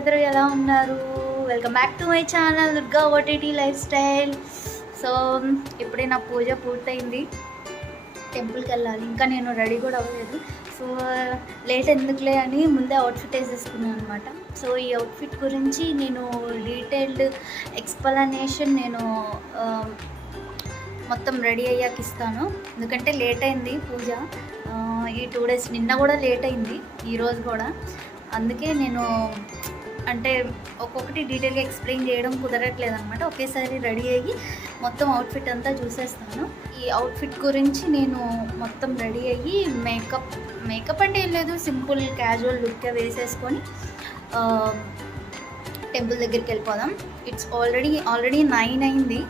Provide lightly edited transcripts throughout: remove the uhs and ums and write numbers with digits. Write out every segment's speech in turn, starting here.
అందరూ ఎలా ఉన్నారు? Welcome back to my channel Durga OTT life style. So ఇప్పుడే నా పూజ పూర్తయింది. టెంపుల్కి వెళ్ళాలి. ఇంకా నేను రెడీ కూడా అవ్వలేదు. సో లేట్ ఎందుకులే అని ముందే అవుట్ఫిట్ వేసేసుకున్నాను అనమాట. సో ఈ అవుట్ఫిట్ గురించి నేను డీటెయిల్డ్ ఎక్స్ప్లనేషన్ నేను మొత్తం రెడీ అయ్యాక ఇస్తాను. ఎందుకంటే లేట్ అయింది పూజ. ఈ 2 days నిన్న కూడా లేట్ అయింది, ఈరోజు కూడా. అందుకే నేను అంటే ఒక్కొక్కటి డీటెయిల్గా ఎక్స్ప్లెయిన్ చేయడం కుదరట్లేదు అనమాట. ఒకేసారి రెడీ అయ్యి మొత్తం అవుట్ఫిట్ అంతా చూసేస్తాను. ఈ అవుట్ఫిట్ గురించి నేను మొత్తం రెడీ అయ్యి మేకప్ అంటే ఏం లేదు, సింపుల్ క్యాజువల్ లుక్గా వేసేసుకొని టెంపుల్ దగ్గరికి వెళ్ళిపోదాం. ఇట్స్ ఆల్రెడీ 9 అయింది,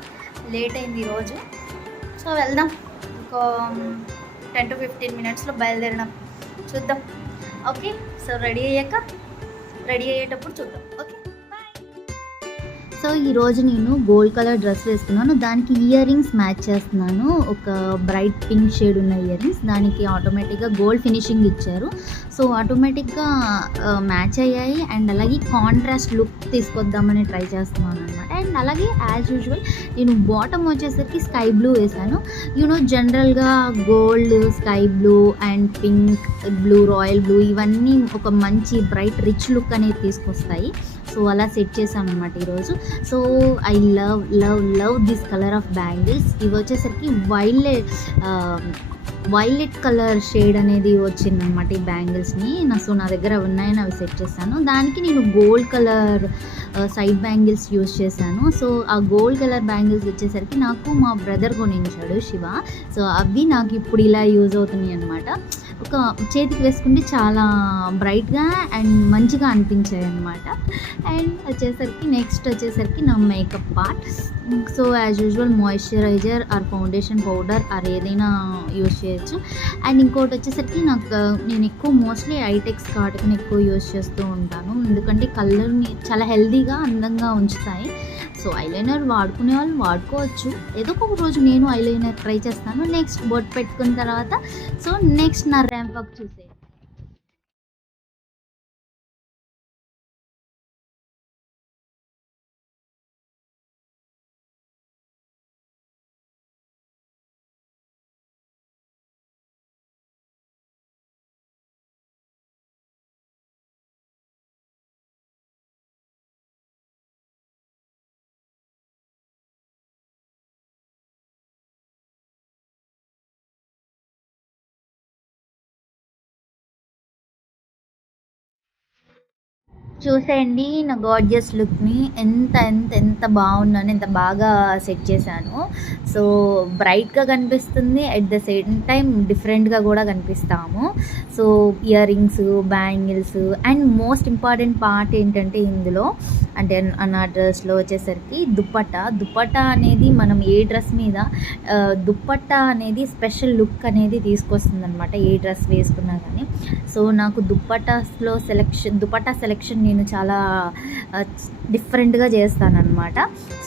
లేట్ అయింది ఈరోజు. సో వెళ్దాం. ఒక 10 to 15 minutesలో బయలుదేరడం చూద్దాం. ఓకే, సో రెడీ అయ్యేటప్పుడు చూద్దాం. ఓకే, సో ఈరోజు నేను గోల్డ్ కలర్ డ్రెస్ వేసుకున్నాను. దానికి ఇయర్ రింగ్స్ మ్యాచ్ చేస్తున్నాను. ఒక బ్రైట్ పింక్ షేడ్ ఉన్న ఇయర్ రింగ్స్, దానికి ఆటోమేటిక్గా గోల్డ్ ఫినిషింగ్ ఇచ్చారు. సో ఆటోమేటిక్గా మ్యాచ్ అయ్యాయి. అండ్ అలాగే కాంట్రాస్ట్ లుక్ తీసుకొద్దామని ట్రై చేస్తున్నాను అనమాట. అండ్ అలాగే యాజ్ యూజువల్ నేను బాటమ్ వచ్చేసరికి స్కై బ్లూ వేసాను. జనరల్గా gold, sky blue and pink, blue, royal blue ఇవన్నీ ఒక మంచి బ్రైట్ రిచ్ లుక్ అనేది తీసుకొస్తాయి. సో అలా సెట్ చేశాను అనమాట ఈరోజు. So I love this colour of bangles. ఇవి వచ్చేసరికి వైలెట్ కలర్ షేడ్ అనేది వచ్చిందనమాట ఈ బ్యాంగిల్స్ని. సో నా దగ్గర ఉన్నాయని అవి సెట్ చేశాను. దానికి నేను gold colour side bangles use చేశాను. సో ఆ గోల్డ్ కలర్ బ్యాంగిల్స్ వచ్చేసరికి నాకు మా బ్రదర్ కొనించాడు, శివ. సో అవి నాకు ఇప్పుడు ఇలా యూజ్ అవుతున్నాయి అనమాట. ఒక చేతికి వేసుకుంటే చాలా బ్రైట్గా అండ్ మంచిగా అనిపించాయి అనమాట. అండ్ నెక్స్ట్ వచ్చేసరికి నా makeup part. So as usual moisturizer or foundation powder or ఏదైనా యూజ్ చేయొచ్చు. అండ్ ఇంకోటి వచ్చేసరికి నేను ఎక్కువ మోస్ట్లీ ఐటెక్స్ కాటుకుని ఎక్కువ యూజ్ చేస్తూ ఉంటాను. ఎందుకంటే కలర్ని చాలా హెల్దీగా అందంగా ఉంచుతాయి. సో ఐలైనర్ వాడుకునే వాళ్ళు వాడుకోవచ్చు. ఏదో ఒక రోజు నేను ఐలైనర్ ట్రై చేస్తాను. నెక్స్ట్ బొట్టు పెట్టుకున్న తర్వాత సో నెక్స్ట్ నా ర్యాంప్ వాక్ చూసే. చూసేయండి నా గార్జియస్ లుక్ని, ఎంత ఎంత ఎంత బాగున్నాను, ఎంత బాగా సెట్ చేశాను. సో బ్రైట్గా కనిపిస్తుంది, అట్ ద సేమ్ టైం డిఫరెంట్గా కూడా కనిపిస్తాము. So earrings, bangles and most important part ఏంటంటే ఇందులో అంటే నా డ్రెస్లో వచ్చేసరికి దుపట్టా అనేది మనం ఏ డ్రెస్ మీద దుపట్టా అనేది స్పెషల్ లుక్ అనేది తీసుకొస్తుంది అనమాట, ఏ డ్రెస్ వేసుకున్నా కానీ. సో నాకు దుపట్టా సెలెక్షన్ నేను చాలా డిఫరెంట్గా చేస్తానన్నమాట.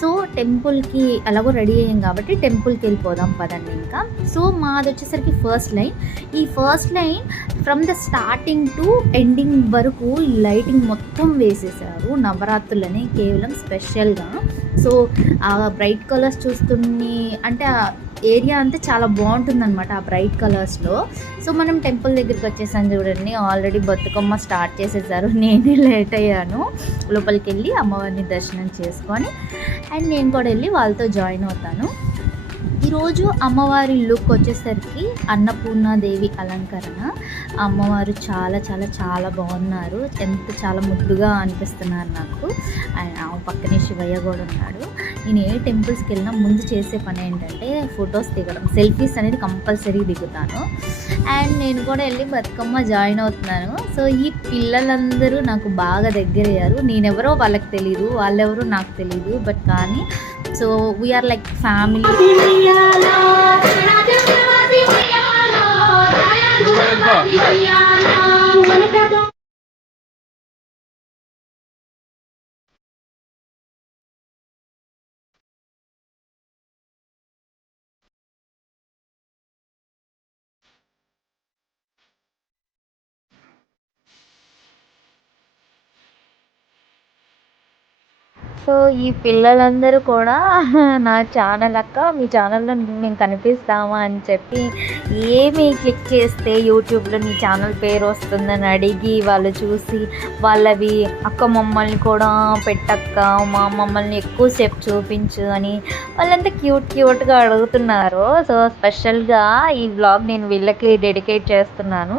సో టెంపుల్కి ఎలాగో రెడీ అయ్యాం కాబట్టి టెంపుల్కి వెళ్ళిపోదాం పదండి ఇంకా. సో మాది వచ్చేసరికి ఈ first line from the starting to ending వరకు లైటింగ్ మొత్తం వేసేసారు నవరాత్రులని కేవలం స్పెషల్గా. సో ఆ బ్రైట్ కలర్స్ చూస్తుని అంటే ఏరియా అంతా చాలా బాగుంటుందన్నమాట ఆ బ్రైట్ కలర్స్లో. సో మనం టెంపుల్ దగ్గరికి వచ్చేసాను చూడండి. ఆల్రెడీ బతుకమ్మ స్టార్ట్ చేసేసారు. నేనే లేట్ అయ్యాను. లోపలికి వెళ్ళి అమ్మవారిని దర్శనం చేసుకొని అండ్ నేను కూడా వెళ్ళి వాళ్ళతో జాయిన్ అవుతాను. ఈరోజు అమ్మవారి లుక్ వచ్చేసరికి అన్నపూర్ణాదేవి అలంకరణ. అమ్మవారు చాలా చాలా చాలా బాగున్నారు, చాలా ముద్దుగా అనిపిస్తున్నారు నాకు. అండ్ పక్కనే శివయ్య కూడా ఉన్నాడు. నేను ఏ టెంపుల్స్కి వెళ్ళినా ముందు చేసే పని ఏంటంటే ఫొటోస్ దిగడం, సెల్ఫీస్ అనేది కంపల్సరీ దిగుతాను. అండ్ నేను కూడా వెళ్ళి బతుకమ్మ జాయిన్ అవుతున్నాను. సో ఈ పిల్లలందరూ నాకు బాగా దగ్గరయ్యారు. నేనెవరో వాళ్ళకి తెలీదు, వాళ్ళెవరో నాకు తెలీదు, బట్ కానీ so we are like family. So, ఈ పిల్లలందరూ కూడా నా ఛానల్ అక్క మీ ఛానల్‌లో మేము కనిపిస్తామా అని చెప్పి ఏమి క్లిక్ చేస్తే యూట్యూబ్‌లో నీ ఛానల్ పేరు వస్తుందని అడిగి వాళ్ళు చూసి వాళ్ళవి అక్క మమ్మల్ని కూడా పెట్టక్క మమ్మల్ని ఎక్కువసేపు చూపించు అని వాళ్ళంతా క్యూట్‌గా అడుగుతున్నారు. సో, స్పెషల్‌గా ఈ వ్లాగ్ నేను వీళ్ళకి డెడికేట్ చేస్తున్నాను.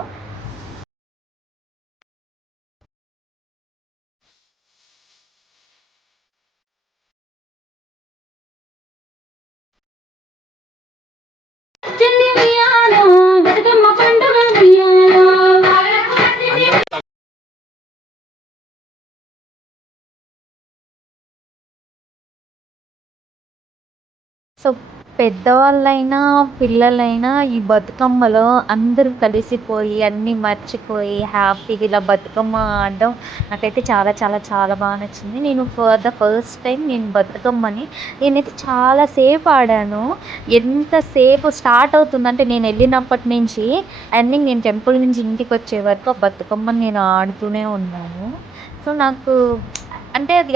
సో, పెద్దవాళ్ళైనా, పిల్లలైనా ఈ బతుకమ్మలో అందరూ కలిసిపోయి, అన్నీ మర్చిపోయి హ్యాపీగా ఇలా బతుకమ్మ ఆడడం నాకైతే చాలా చాలా చాలా బాగా నచ్చింది. నేను ఫర్ ద ఫస్ట్ టైం నేను బతుకమ్మని నేనైతే చాలా సేపు ఆడాను. ఎంతసేపు స్టార్ట్ అవుతుందంటే నేను వెళ్ళినప్పటి నుంచి ఎండింగ్ నేను టెంపుల్ నుంచి ఇంటికొచ్చే వరకు ఆ బతుకమ్మని నేను ఆడుతూనే ఉన్నాను. సో, నాకు అంటే అది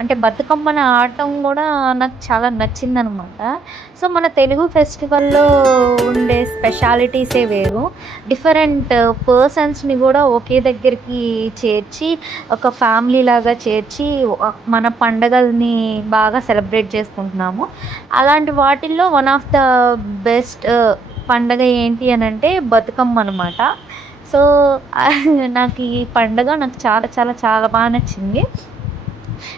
అంటే బతుకమ్మని ఆడటం కూడా నాకు చాలా నచ్చిందనమాట. సో, మన తెలుగు ఫెస్టివల్‌లో ఉండే స్పెషాలిటీసే వేరు. డిఫరెంట్ పర్సన్స్‌ని కూడా ఒకే దగ్గరికి చేర్చి, ఒక ఫ్యామిలీలాగా చేర్చి మన పండగల్ని బాగా సెలబ్రేట్ చేసుకుంటున్నాము. అలాంటి వాటిల్లో వన్ ఆఫ్ ద బెస్ట్ పండగ ఏంటి అనంటే బతుకమ్మ అనమాట. సో, నాకు ఈ పండగ నాకు చాలా చాలా చాలా బాగా నచ్చింది.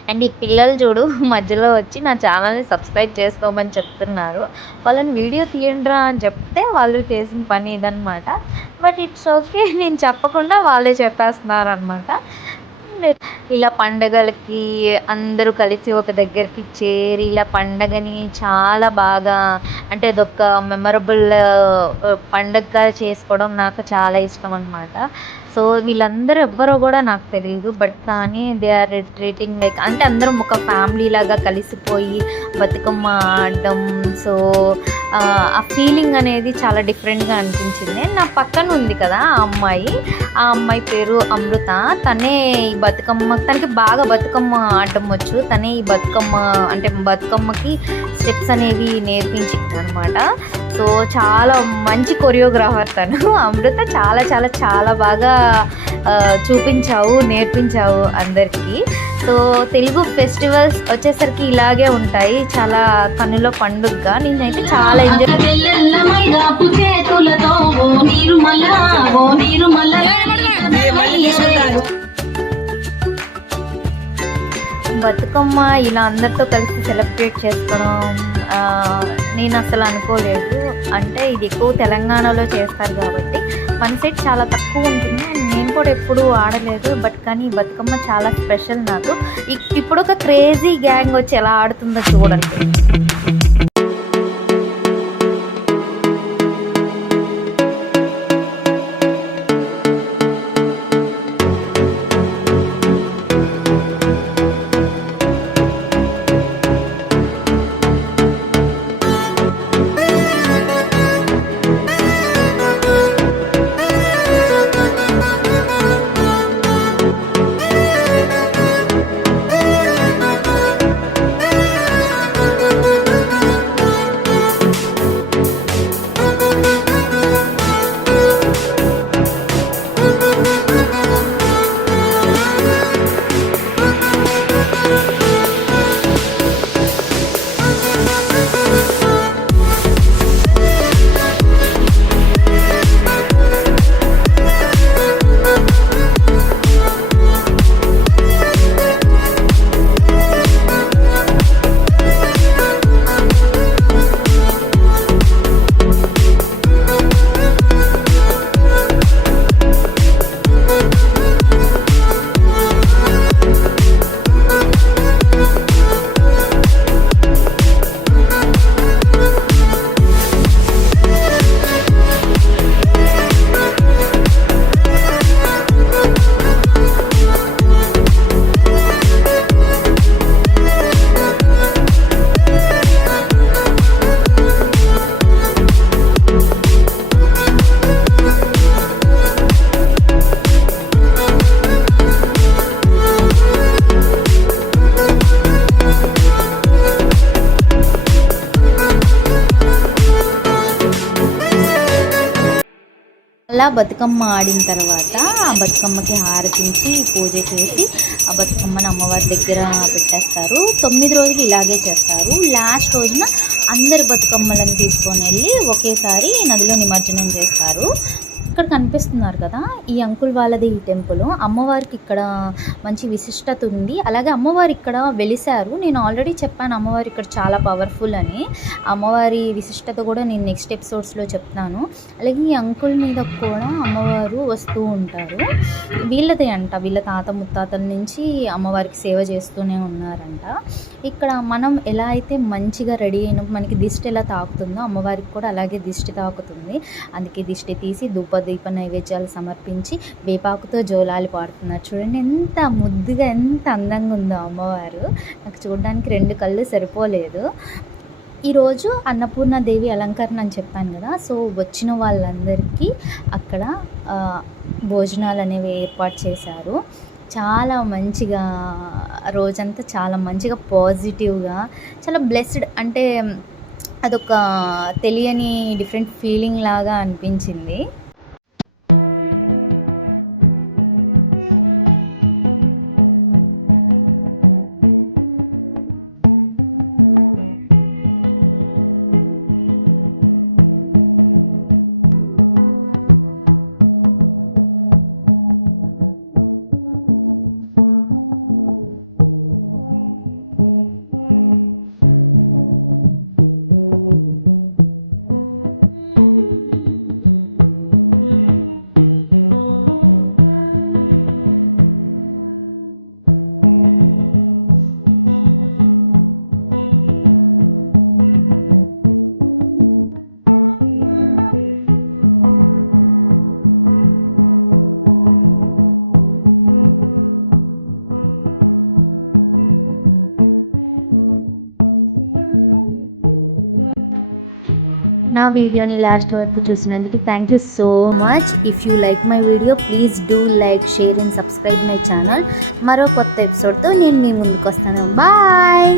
అండ్ ఈ పిల్లలు చూడు మధ్యలో వచ్చి నా ఛానల్‌ని సబ్స్క్రైబ్ చేసుకోమని చెప్తున్నారు. వాళ్ళని వీడియో తీయండిరా అని చెప్తే వాళ్ళు చేసిన పని ఇదనమాట. But it's okay. నేను చెప్పకుండా వాళ్ళే చెప్పేస్తున్నారనమాట. ఇలా పండగలకి అందరూ కలిసి ఒక దగ్గరికి చేరి ఇలా పండగని చాలా బాగా అంటే అదొక మెమరబుల్ పండగగా చేసుకోవడం నాకు చాలా ఇష్టం అనమాట. సో, వీళ్ళందరూ ఎవ్వరో కూడా నాకు తెలీదు. బట్ కానీ దే ఆర్ ట్రీటింగ్ లైక్ అంటే అందరం ఒక ఫ్యామిలీ లాగా కలిసిపోయి బతుకమ్మ ఆడడం. సో, ఆ ఫీలింగ్ అనేది చాలా డిఫరెంట్‌గా అనిపించింది. నా పక్కన ఉంది కదా ఆ అమ్మాయి పేరు అమృత. తనే ఈ తనకి బాగా బతుకమ్మ ఆడడం వచ్చు. తనే ఈ అంటే బతుకమ్మకి స్టెప్స్ అనేవి నేర్పించిందనమాట. సో, చాలా మంచి కొరియోగ్రాఫర్ తను. అమృత చాలా చాలా చాలా బాగా నేర్పించావు అందరికీ. సో, తెలుగు ఫెస్టివల్స్ వచ్చేసరికి ఇలాగే ఉంటాయి. చాలా కన్నుల పండుగగా నేనైతే చాలా ఎంజాయ్ బతుకమ్మ ఇలా అందరితో కలిసి సెలబ్రేట్ చేసుకోవడం నేను అసలు అనుకోలేదు. అంటే ఇది ఎక్కువ తెలంగాణలో చేస్తారు కాబట్టి మన సైడ్ చాలా తక్కువ ఉంటుంది. నేను కూడా ఎప్పుడూ ఆడలేదు. బట్ కానీ బతుకమ్మ చాలా స్పెషల్ నాకు. ఇప్పుడు ఒక క్రేజీ గ్యాంగ్ వచ్చి ఎలా ఆడుతుందో చూడండి. అలా బతుకమ్మ ఆడిన తర్వాత ఆ బతుకమ్మకి హారతించి పూజ చేసి ఆ బతుకమ్మని అమ్మవారి దగ్గర పెట్టేస్తారు. 9 రోజులు ఇలాగే చేస్తారు. లాస్ట్ రోజున అందరి బతుకమ్మలను తీసుకొని వెళ్ళి ఒకేసారి నదిలో నిమజ్జనం చేస్తారు. ఇక్కడ కనిపిస్తున్నారు కదా, ఈ అంకుల్ వాళ్ళది ఈ టెంపుల్. అమ్మవారికి ఇక్కడ మంచి విశిష్టత ఉంది. అలాగే అమ్మవారు ఇక్కడ వెలిశారు. నేను ఆల్రెడీ చెప్పాను అమ్మవారు ఇక్కడ చాలా పవర్ఫుల్ అని. అమ్మవారి విశిష్టత కూడా నేను నెక్స్ట్ ఎపిసోడ్స్లో చెప్తాను. అలాగే ఈ అంకుల్ మీద కూడా అమ్మవారు వస్తూ ఉంటారు. వీళ్ళదే అంట, వీళ్ళ తాత ముత్తాతల నుంచి అమ్మవారికి సేవ చేస్తూనే ఉన్నారంట. ఇక్కడ మనం ఎలా అయితే మంచిగా రెడీ అయినప్పుడు మనకి దిష్టి ఎలా తాకుతుందో అమ్మవారికి కూడా అలాగే దిష్టి తాకుతుంది. అందుకే దిష్టి తీసి దీప నైవేద్యాలు సమర్పించి వేపాకుతో జోలాలి పాడుతున్నారు. చూడండి ఎంత ముద్దుగా ఎంత అందంగా ఉందో అమ్మవారు. నాకు చూడడానికి 2 కళ్ళు సరిపోలేదు. ఈరోజు అన్నపూర్ణాదేవి అలంకరణ అని చెప్పాను కదా, సో వచ్చిన వాళ్ళందరికీ అక్కడ భోజనాలు అనేవి ఏర్పాటు చేశారు. చాలా మంచిగా రోజంతా చాలా మంచిగా పాజిటివ్గా చాలా బ్లెస్డ్, అంటే అదొక తెలియని డిఫరెంట్ ఫీలింగ్ లాగా అనిపించింది. నా వీడియోని లాస్ట్ వరకు చూసినందుకు thank you so much. If you like my video please do like, share and subscribe my channel. మరో కొత్త ఎపిసోడ్తో నేను మీ ముందుకు వస్తాను. బాయ్.